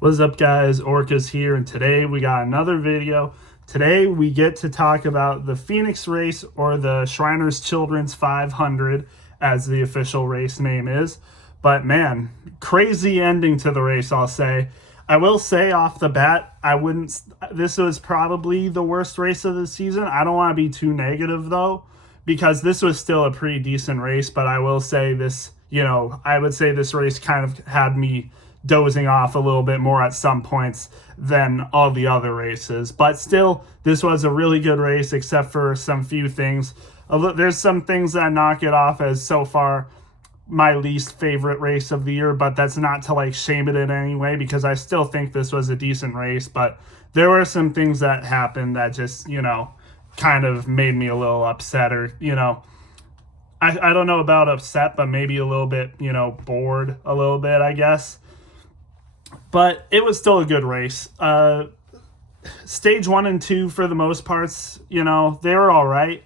What's up, guys? Orcas here, and today we got another video. Today we get to talk about the Phoenix race, or the Shriners Children's 500 as the official race name is. But man, crazy ending to the race, I'll say. I will say off the bat, this was probably the worst race of the season. I don't want to be too negative though, because this was still a pretty decent race. But I will say this, I would say this race kind of had me dozing off a little bit more at some points than all the other races. But still, this was a really good race, except for some few things. There's some things that knock it off as so far my least favorite race of the year, but that's not to shame it in any way, because I still think this was a decent race. But there were some things that happened that just, kind of made me a little upset, or, I don't know about upset, but maybe a little bit, bored a little bit, I guess. But it was still a good race. Stage 1 and 2, for the most parts, they were all right.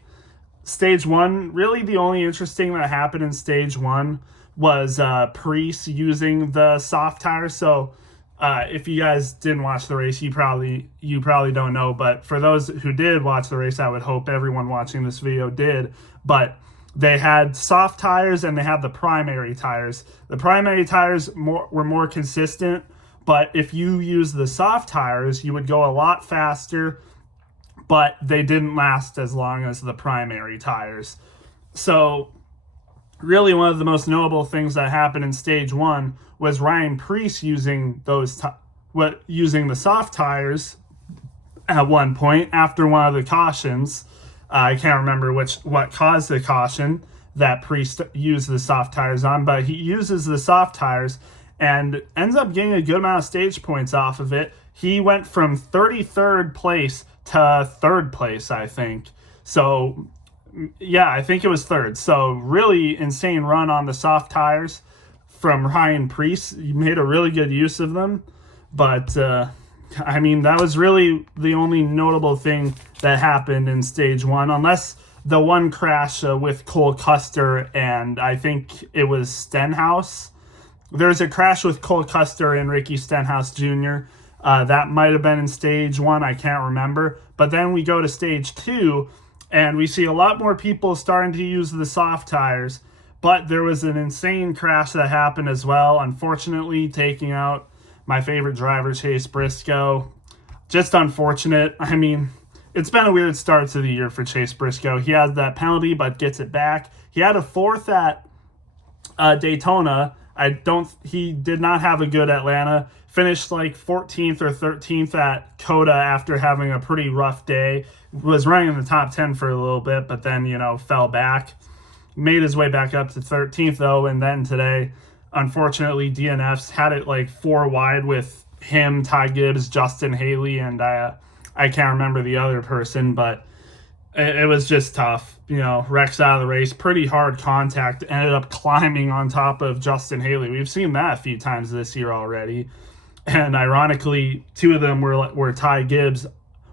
Stage 1, really the only interesting that happened in Stage 1 was Preece using the soft tires. So if you guys didn't watch the race, you probably don't know. But for those who did watch the race, I would hope everyone watching this video did. But they had soft tires and they had the primary tires. The primary tires were more consistent, but if you use the soft tires, you would go a lot faster, but they didn't last as long as the primary tires. So really one of the most notable things that happened in Stage 1 was Ryan Preece using using the soft tires at one point after one of the cautions. I can't remember what caused the caution that Preece used the soft tires on, but he uses the soft tires and ends up getting a good amount of stage points off of it. He went from 33rd place to 3rd place, I think. So, yeah, I think it was 3rd. So, really insane run on the soft tires from Ryan Preece. He made a really good use of them. But, that was really the only notable thing that happened in Stage 1, unless the one crash with Cole Custer and I think it was Stenhouse. There was a crash with Cole Custer and Ricky Stenhouse Jr. That might have been in Stage 1. I can't remember. But then we go to Stage 2, and we see a lot more people starting to use the soft tires. But there was an insane crash that happened as well, unfortunately taking out my favorite driver, Chase Briscoe. Just unfortunate. It's been a weird start to the year for Chase Briscoe. He has that penalty, but gets it back. He had a 4th at Daytona. He did not have a good Atlanta. Finished 14th or 13th at COTA after having a pretty rough day. Was running in the top 10 for a little bit, but then, fell back. Made his way back up to 13th, though, and then today, unfortunately, DNFs had it 4 wide with him, Ty Gibbs, Justin Haley, and I can't remember the other person, but it was just tough. Rex out of the race, pretty hard contact, ended up climbing on top of Justin Haley. We've seen that a few times this year already. And ironically, 2 of them were Ty Gibbs.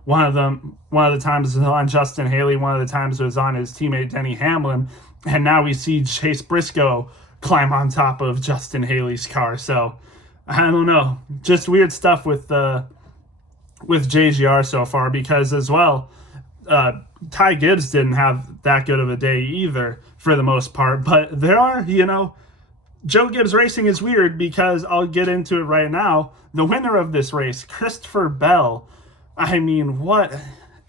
One of the times was on Justin Haley, one of the times was on his teammate Denny Hamlin. And now we see Chase Briscoe climb on top of Justin Haley's car. So I don't know, just weird stuff with JGR so far, because as well, Ty Gibbs didn't have that good of a day either for the most part. But there are, Joe Gibbs Racing is weird, because I'll get into it right now. The winner of this race, Christopher Bell, what?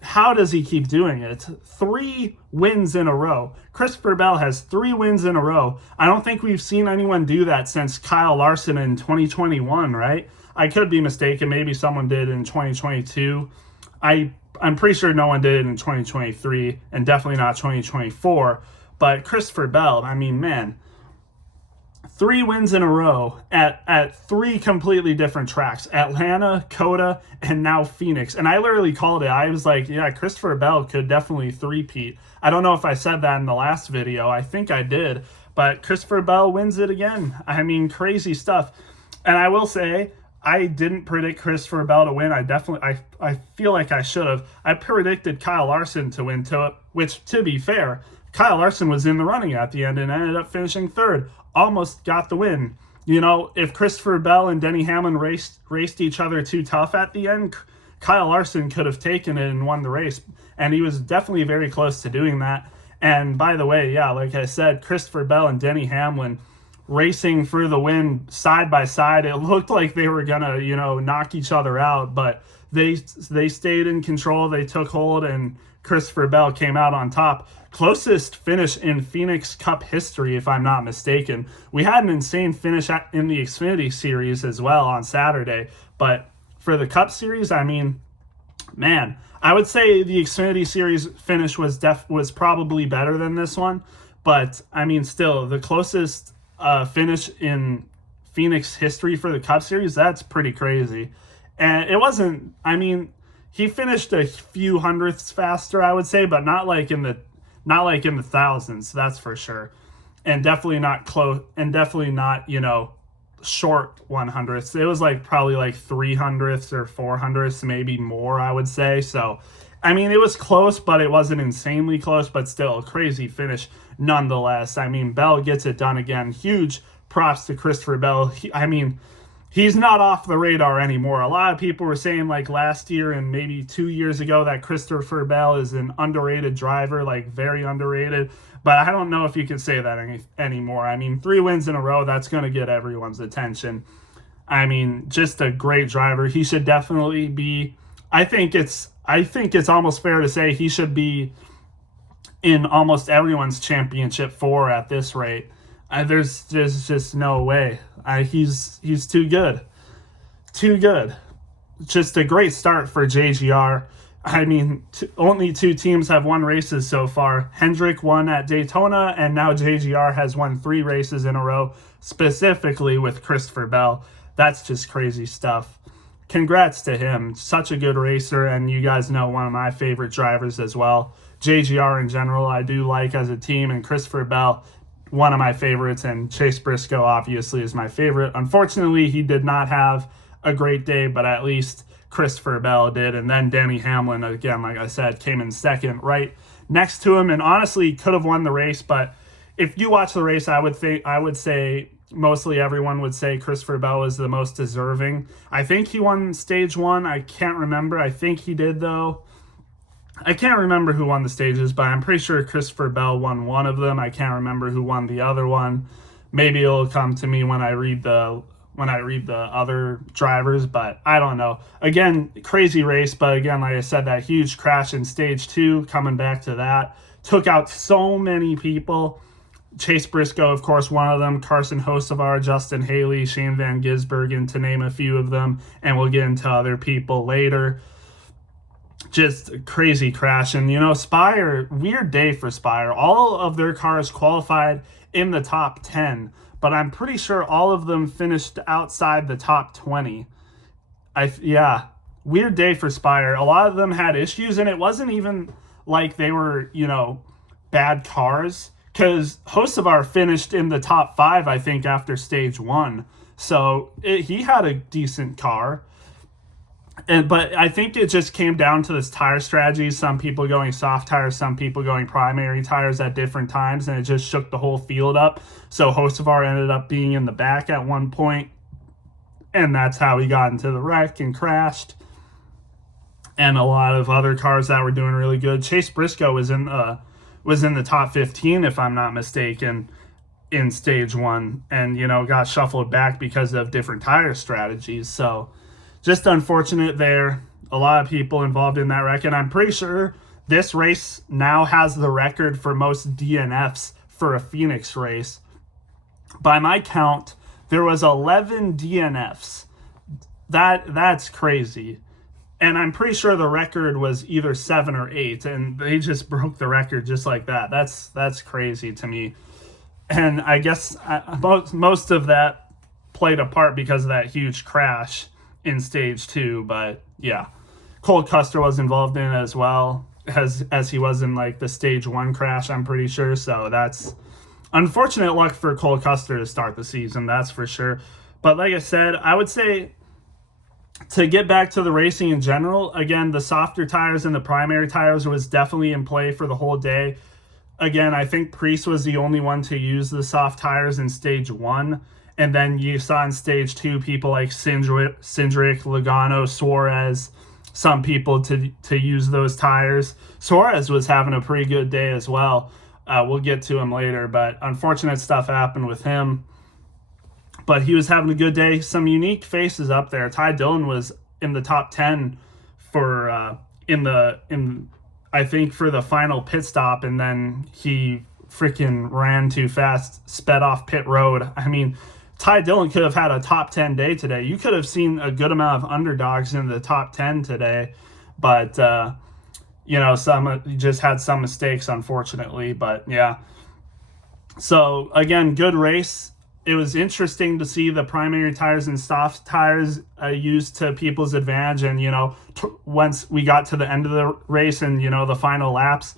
How does he keep doing it? 3 wins in a row. Christopher Bell has 3 wins in a row. I don't think we've seen anyone do that since Kyle Larson in 2021, right? I could be mistaken. Maybe someone did in 2022. I'm pretty sure no one did it in 2023, and definitely not 2024. But Christopher Bell, man, 3 wins in a row at 3 completely different tracks: Atlanta, COTA, and now Phoenix. And I literally called it. I was like, yeah, Christopher Bell could definitely three-peat. I don't know if I said that in the last video. I think I did. But Christopher Bell wins it again. Crazy stuff. And I will say, I didn't predict Christopher Bell to win. I feel like I should have. I predicted Kyle Larson to win, which, to be fair, Kyle Larson was in the running at the end and ended up finishing 3rd. Almost got the win. if Christopher Bell and Denny Hamlin raced each other too tough at the end, Kyle Larson could have taken it and won the race. And he was definitely very close to doing that. And by the way, yeah, like I said, Christopher Bell and Denny Hamlin racing for the win side by side. It looked like they were gonna, knock each other out, but they stayed in control. They took hold, and Christopher Bell came out on top. Closest finish in Phoenix Cup history, if I'm not mistaken. We had an insane finish in the Xfinity Series as well on Saturday, but for the Cup Series, I mean, man, I would say the Xfinity Series finish was probably better than this one, but I mean, still, the closest finish in Phoenix history for the Cup Series, that's pretty crazy. And it wasn't, I mean, he finished a few hundredths faster, I would say, but not like in the thousands, that's for sure. And definitely not close, and definitely not, short 100ths. It was probably 300ths or 400ths, maybe more, I would say. So, I mean, it was close, but it wasn't insanely close, but still a crazy finish nonetheless. I mean, Bell gets it done again. Huge props to Christopher Bell. He's not off the radar anymore. A lot of people were saying last year and maybe 2 years ago that Christopher Bell is an underrated driver, very underrated. But I don't know if you can say that anymore. I mean, 3 wins in a row, that's going to get everyone's attention. I mean, just a great driver. He should definitely be, I think it's almost fair to say he should be in almost everyone's championship 4 at this rate. There's just no way. He's too good. Too good. Just a great start for JGR. I mean, only 2 teams have won races so far. Hendrick won at Daytona, and now JGR has won 3 races in a row, specifically with Christopher Bell. That's just crazy stuff. Congrats to him. Such a good racer, and you guys know one of my favorite drivers as well. JGR in general, I do like as a team, and Christopher Bell, one of my favorites, and Chase Briscoe obviously is my favorite. Unfortunately, he did not have a great day, but at least Christopher Bell did. And then Denny Hamlin, again, like I said, came in second right next to him, and honestly could have won the race. But if you watch the race, I would say mostly everyone would say Christopher Bell was the most deserving. I think he won stage 1. I can't remember. I think he did, though. I can't remember who won the stages, but I'm pretty sure Christopher Bell won one of them. I can't remember who won the other one. Maybe it'll come to me when I read the other drivers, but I don't know. Again, crazy race, but again, like I said, that huge crash in stage 2, coming back to that, took out so many people. Chase Briscoe, of course, one of them, Carson Hocevar, Justin Haley, Shane Van Gisbergen, to name a few of them, and we'll get into other people later. Just a crazy crash. And, Spire, weird day for Spire. All of their cars qualified in the top 10, but I'm pretty sure all of them finished outside the top 20. Weird day for Spire. A lot of them had issues, and it wasn't even like they were, bad cars, because Hocevar finished in the top 5, I think, after stage 1. So he had a decent car. But I think it just came down to this tire strategy. Some people going soft tires, some people going primary tires at different times, and it just shook the whole field up. So Hocevar ended up being in the back at one point, and that's how he got into the wreck and crashed. And a lot of other cars that were doing really good. Chase Briscoe was in the top 15, if I'm not mistaken, in stage 1, and got shuffled back because of different tire strategies. So just unfortunate there. A lot of people involved in that wreck, and I'm pretty sure this race now has the record for most DNFs for a Phoenix race. By my count, there was 11 DNFs. That's crazy. And I'm pretty sure the record was either 7 or 8, and they just broke the record just like that. That's crazy to me. And I guess most of that played a part because of that huge crash in stage 2, but yeah, Cole Custer was involved in it as well, as he was in the stage 1 crash, I'm pretty sure. So that's unfortunate luck for Cole Custer to start the season, that's for sure. But like I said, I would say, to get back to the racing in general, again, the softer tires and the primary tires was definitely in play for the whole day. Again, I think Preece was the only one to use the soft tires in stage 1. And then you saw in stage 2 people like Cindric, Logano, Suarez, some people to use those tires. Suarez was having a pretty good day as well. We'll get to him later, but unfortunate stuff happened with him. But he was having a good day. Some unique faces up there. Ty Dillon was in the top 10 for I think for the final pit stop, and then he freaking ran too fast, sped off pit road. I mean, Ty Dillon could have had a top 10 day today. You could have seen a good amount of underdogs in the top 10 today, but some just had some mistakes, unfortunately. But yeah, so again, good race. It was interesting to see the primary tires and soft tires used to people's advantage. And, once we got to the end of the race and, the final laps,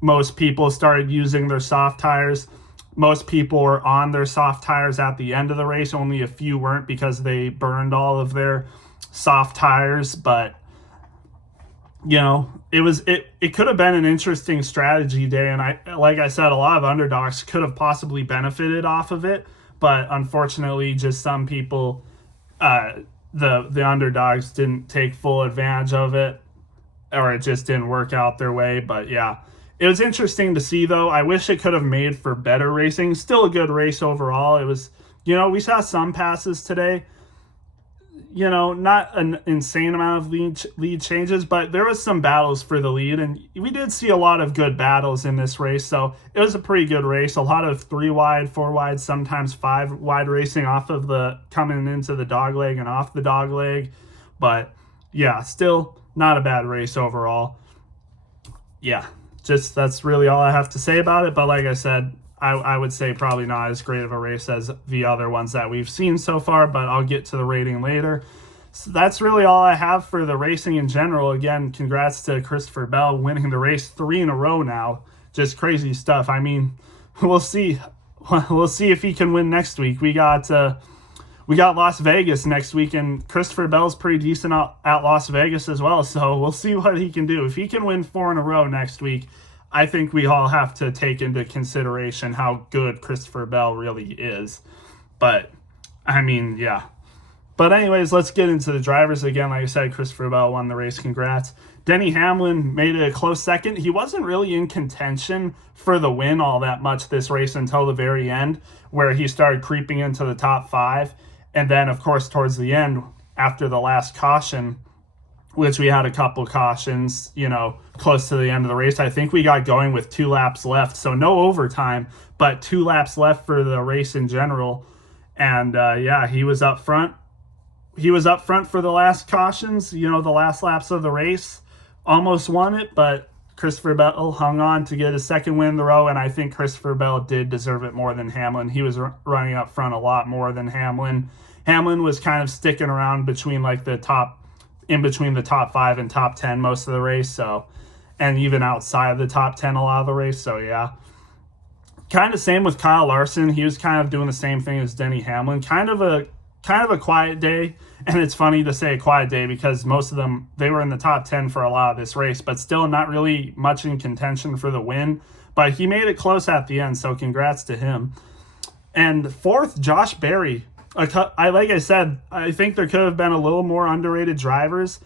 most people started using their soft tires. Most people were on their soft tires at the end of the race. Only a few weren't because they burned all of their soft tires. But, it could have been an interesting strategy day. And like I said, a lot of underdogs could have possibly benefited off of it. But unfortunately, just some people, the underdogs didn't take full advantage of it, or it just didn't work out their way. But yeah, it was interesting to see, though. I wish it could have made for better racing. Still a good race overall. It was, we saw some passes today. Not an insane amount of lead changes, but there was some battles for the lead, and we did see a lot of good battles in this race. So it was a pretty good race. A lot of 3 wide, 4 wide, sometimes 5 wide racing off of coming into the dog leg and off the dog leg. But yeah, still not a bad race overall. Yeah, that's really all I have to say about it. But like I said, I would say probably not as great of a race as the other ones that we've seen so far, but I'll get to the rating later. So that's really all I have for the racing in general. Again, congrats to Christopher Bell winning the race 3 in a row now. Just crazy stuff. I mean, we'll see. We'll see if he can win next week. We got Las Vegas next week, and Christopher Bell's pretty decent at Las Vegas as well. So we'll see what he can do. If he can win 4 in a row next week, I think we all have to take into consideration how good Christopher Bell really is. But, I mean, yeah. But anyways, let's get into the drivers. Again, like I said, Christopher Bell won the race. Congrats. Denny Hamlin made it a close second. He wasn't really in contention for the win all that much this race until the very end, where he started creeping into the top 5. And then, of course, towards the end, after the last caution, which we had a couple cautions, close to the end of the race. I think we got going with 2 laps left. So no overtime, but 2 laps left for the race in general. And he was up front. He was up front for the last cautions, the last laps of the race. Almost won it, but Christopher Bell hung on to get his second win in the row. And I think Christopher Bell did deserve it more than Hamlin. He was running up front a lot more than Hamlin. Hamlin was kind of sticking around between in between the top 5 and top 10 most of the race, so, and even outside of the top 10 a lot of the race. So yeah, kind of same with Kyle Larson. He was kind of doing the same thing as Denny Hamlin. Kind of a quiet day, and it's funny to say a quiet day because most of them, they were in the top 10 for a lot of this race, but still not really much in contention for the win. But he made it close at the end, so congrats to him. And 4th, Josh Berry. Like I said, I think there could have been a little more underrated drivers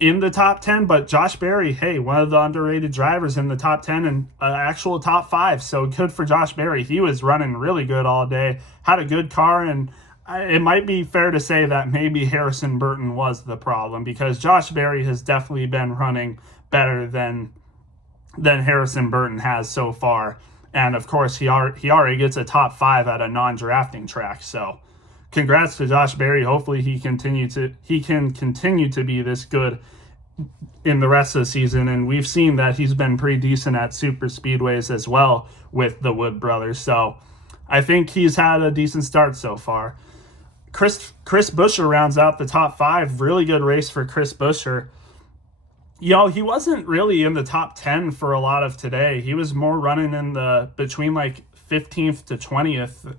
in the top 10, but Josh Berry, hey, one of the underrated drivers in the top 10 and actual top 5. So good for Josh Berry. He was running really good all day, had a good car, and it might be fair to say that maybe Harrison Burton was the problem because Josh Berry has definitely been running better than Harrison Burton has so far. And of course, he already gets a top 5 at a non-drafting track, so congrats to Josh Berry. Hopefully he can continue to be this good in the rest of the season. And we've seen that he's been pretty decent at super speedways as well with the Wood brothers. So I think he's had a decent start so far. Chris Buescher rounds out the top 5. Really good race for Chris Buescher. He wasn't really in the top 10 for a lot of today. He was more running in the between 15th to 20th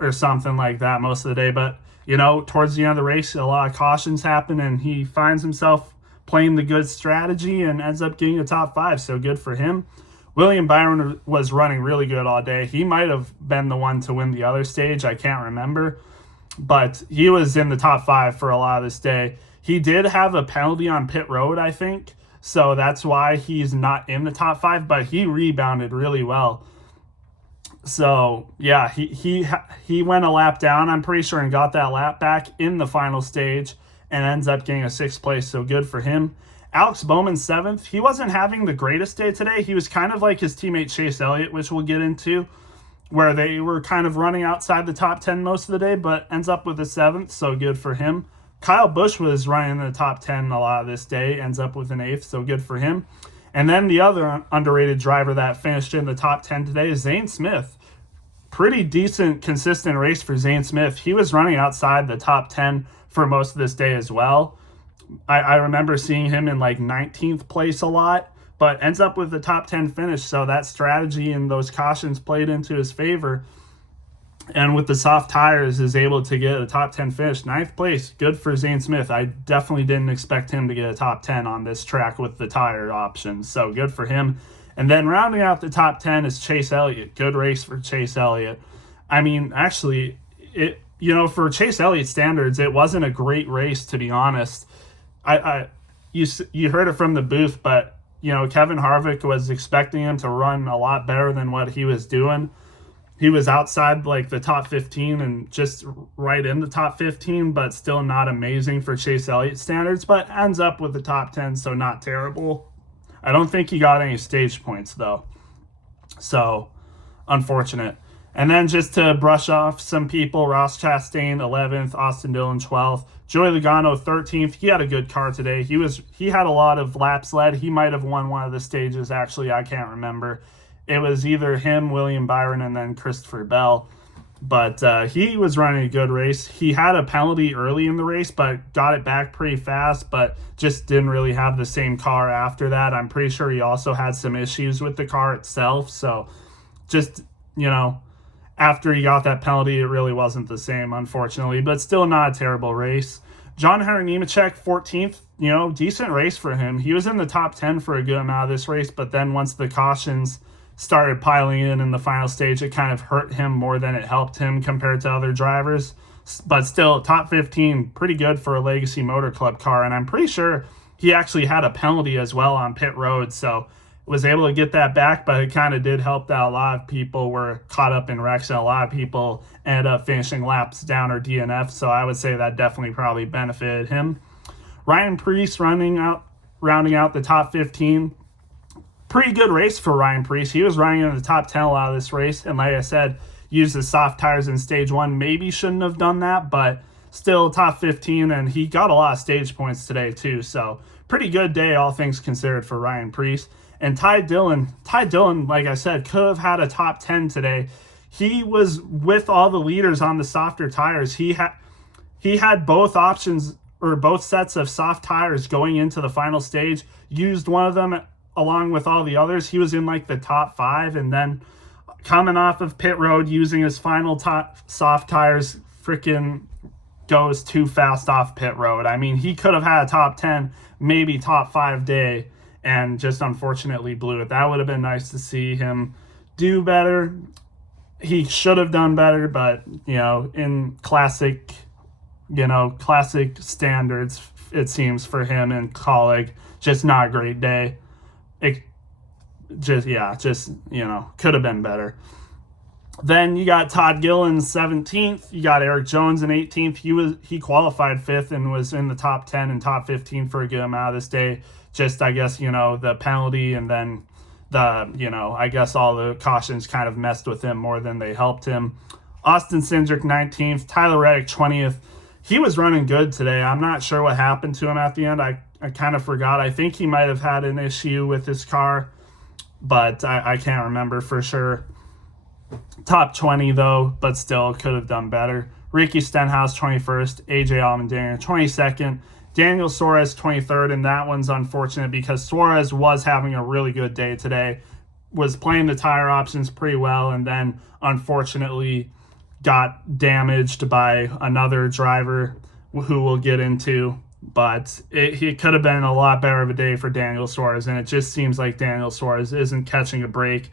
or something like that most of the day. But, towards the end of the race, a lot of cautions happen, and he finds himself playing the good strategy and ends up getting a top 5. So good for him. William Byron was running really good all day. He might have been the one to win the other stage. I can't remember. But he was in the top 5 for a lot of this day. He did have a penalty on pit road, I think. So that's why he's not in the top 5. But he rebounded really well. So, yeah, he went a lap down, I'm pretty sure, and got that lap back in the final stage and ends up getting a 6th place, so good for him. Alex Bowman, 7th. He wasn't having the greatest day today. He was kind of like his teammate Chase Elliott, which we'll get into, where they were kind of running outside the top 10 most of the day, but ends up with a 7th, so good for him. Kyle Busch was running in the top 10 a lot of this day, ends up with an 8th, so good for him. And then the other underrated driver that finished in the top 10 today is Zane Smith. Pretty decent, consistent race for Zane Smith. He was running outside the top 10 for most of this day as well. I remember seeing him in like 19th place a lot, but ends up with the top 10 finish. So that strategy and those cautions played into his favor. And with the soft tires is able to get a top 10 finish. 9th place, good for Zane Smith. I definitely didn't expect him to get a top 10 on this track with the tire options. So good for him. And then rounding out the top 10 is Chase Elliott. Good race for Chase Elliott. I mean, actually, for Chase Elliott standards, it wasn't a great race, to be honest. You heard it from the booth, but, Kevin Harvick was expecting him to run a lot better than what he was doing. He was outside like the top 15 and just right in the top 15, but still not amazing for Chase Elliott standards, but ends up with the top 10, so not terrible. I don't think he got any stage points, though. So, unfortunate. And then just to brush off some people, Ross Chastain, 11th, Austin Dillon, 12th, Joey Logano, 13th. He had a good car today. He had a lot of laps led. He might have won one of the stages, actually. I can't remember. It was either him, William Byron, and then Christopher Bell. But he was running a good race. He had a penalty early in the race, but got it back pretty fast, but just didn't really have the same car after that. I'm pretty sure he also had some issues with the car itself. So just, after he got that penalty, it really wasn't the same, unfortunately, but still not a terrible race. John Hunter Nemechek, 14th, decent race for him. He was in the top 10 for a good amount of this race, but then once the cautions started piling in the final stage, it kind of hurt him more than it helped him compared to other drivers. But still, top 15, pretty good for a Legacy Motor Club car. And I'm pretty sure he actually had a penalty as well on pit road, so was able to get that back, but it kind of did help that a lot of people were caught up in wrecks, and a lot of people ended up finishing laps down or DNF, so I would say that definitely probably benefited him. Ryan Preece rounding out the top 15. Pretty good race for Ryan Preece. He was running in the top 10 a lot of this race, and like I said, used the soft tires in stage 1. Maybe shouldn't have done that, but still top 15, and he got a lot of stage points today too, so pretty good day, all things considered, for Ryan Preece. And Ty Dillon, like I said, could have had a top 10 today. He was with all the leaders on the softer tires. He had both options, or both sets of soft tires going into the final stage, used one of them along with all the others. He was in like the top 5, and then coming off of pit road using his final soft tires, freaking goes too fast off pit road. I mean, he could have had a top 10, maybe top 5 day, and just unfortunately blew it. That would have been nice to see him do better. He should have done better, but, in classic standards, it seems, for him and Kaulig, just not a great day. It could have been better. Then you got Todd Gilliland, 17th. You got Eric Jones in 18th. He qualified 5th and was in the top 10 and top 15 for a good amount of this day. Just, I guess, the penalty and then I guess all the cautions kind of messed with him more than they helped him. Austin Cindric, 19th. Tyler Reddick, 20th. He was running good today. I'm not sure what happened to him at the end. I kind of forgot. I think he might have had an issue with his car, but I can't remember for sure. Top 20, though, but still could have done better. Ricky Stenhouse, 21st. AJ Allmendinger, 22nd. Daniel Suarez, 23rd, and that one's unfortunate because Suarez was having a really good day today, was playing the tire options pretty well, and then unfortunately got damaged by another driver who we'll get into but it could have been a lot better of a day for Daniel Suarez, and it just seems like Daniel Suarez isn't catching a break.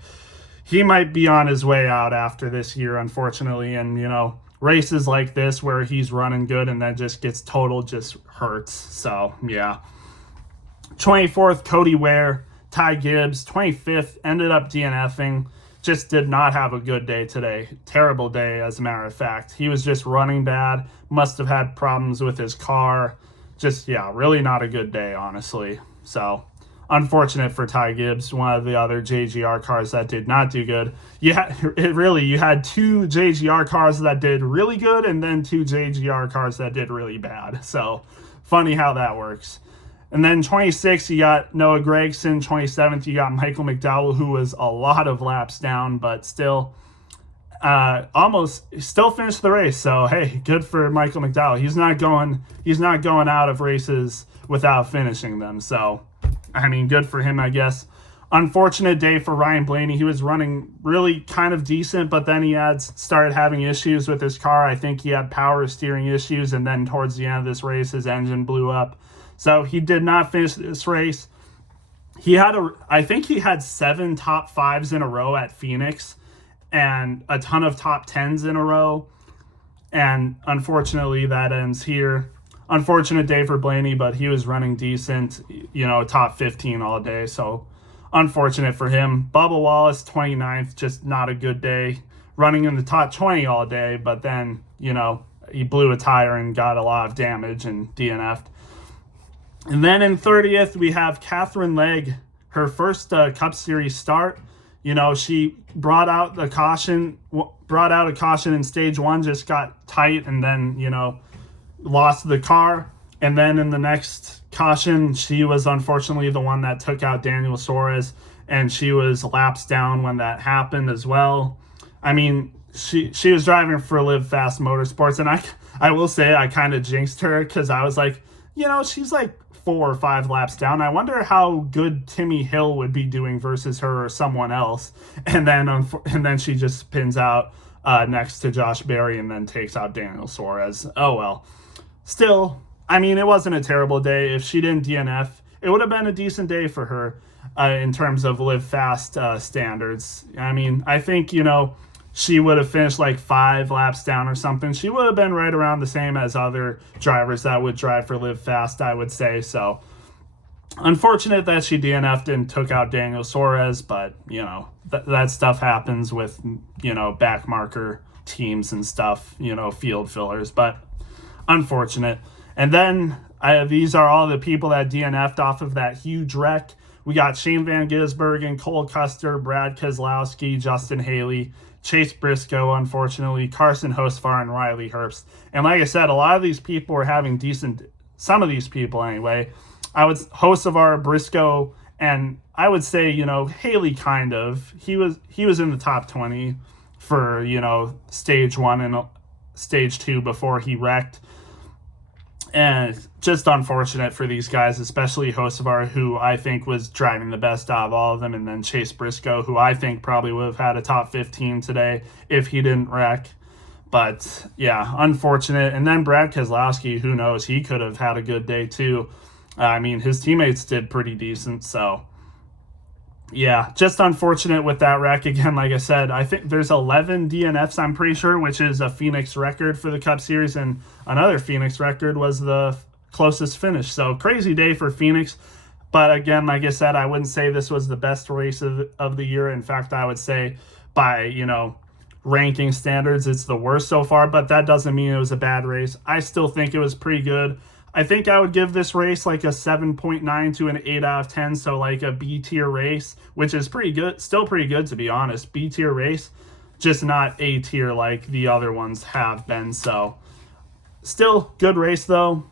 He might be on his way out after this year, unfortunately, and, races like this where he's running good and then just gets totaled just hurts. So, yeah. 24th, Cody Ware. Ty Gibbs, 25th, ended up DNFing. Just did not have a good day today. Terrible day, as a matter of fact. He was just running bad. Must have had problems with his car. Just, yeah, really not a good day, honestly. So, unfortunate for Ty Gibbs, one of the other JGR cars that did not do good. You had two JGR cars that did really good and then two JGR cars that did really bad. So, funny how that works. And then 26th, you got Noah Gragson. 27th, you got Michael McDowell, who was a lot of laps down, but still still finished the race. So, hey, good for Michael McDowell. He's not going out of races without finishing them. So, I mean, good for him, I guess. Unfortunate day for Ryan Blaney. He was running really kind of decent, but then he started having issues with his car. I think he had power steering issues, and then towards the end of this race, his engine blew up. So he did not finish this race. I think he had 7 top 5s in a row at Phoenix and a ton of top 10s in a row. And unfortunately, that ends here. Unfortunate day for Blaney, but he was running decent, top 15 all day. So unfortunate for him. Bubba Wallace, 29th, just not a good day. Running in the top 20 all day, but then, he blew a tire and got a lot of damage and DNF'd. And then in 30th, we have Catherine Legg, her first Cup Series start. She brought out a caution in stage 1, just got tight and then, lost the car. And then in the next caution, she was unfortunately the one that took out Daniel Suarez, and she was laps down when that happened as well. I mean, she was driving for Live Fast Motorsports, and I will say I kind of jinxed her because I was like, she's like 4 or 5 laps down. I wonder how good Timmy Hill would be doing versus her or someone else. And then she just spins out next to Josh Berry and then takes out Daniel Suarez. Oh well. Still, I mean, it wasn't a terrible day. If she didn't DNF, it would have been a decent day for her in terms of Live Fast standards. I mean, I think, she would have finished like 5 laps down or something. She would have been right around the same as other drivers that would drive for Live Fast, I would say. So, unfortunate that she DNF'd and took out Daniel Suarez, but, that stuff happens with, back marker teams and stuff, field fillers, but unfortunate. And then these are all the people that DNF'd off of that huge wreck. We got Shane Van Gisbergen, Cole Custer, Brad Keselowski, Justin Haley, Chase Briscoe, unfortunately, Carson Hocevar, and Riley Herbst. And like I said, a lot of these people were having some of these people anyway. Hocevar, Briscoe, and I would say, Haley kind of. He was in the top 20 for, stage 1 and stage 2 before he wrecked. And just unfortunate for these guys, especially Hocevar, who I think was driving the best out of all of them, and then Chase Briscoe, who I think probably would have had a top 15 today if he didn't wreck. But, yeah, unfortunate. And then Brad Keselowski, who knows, he could have had a good day too. I mean, his teammates did pretty decent, so yeah, just unfortunate with that wreck. Again, like I said, I think there's 11 DNFs, I'm pretty sure, which is a Phoenix record for the Cup Series, and another Phoenix record was the closest finish. So crazy day for Phoenix. But again, like I said, I wouldn't say this was the best race of the year. In fact, I would say by, ranking standards, it's the worst so far, but that doesn't mean it was a bad race. I still think it was pretty good. I think I would give this race like a 7.9 to an 8 out of 10, so like a B tier race, which is pretty good, still pretty good to be honest. B tier race, just not A tier like the other ones have been. So still good race though,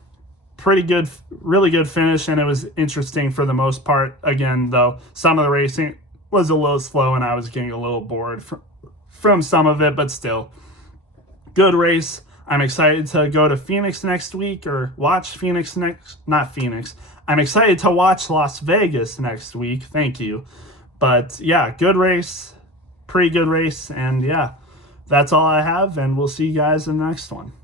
pretty good, really good finish, and it was interesting for the most part. Again though, some of the racing was a little slow and I was getting a little bored from some of it, but still good race. I'm excited to go to Phoenix next week, or watch Phoenix not Phoenix. I'm excited to watch Las Vegas next week. Thank you. But yeah, good race, pretty good race. And yeah, that's all I have. And we'll see you guys in the next one.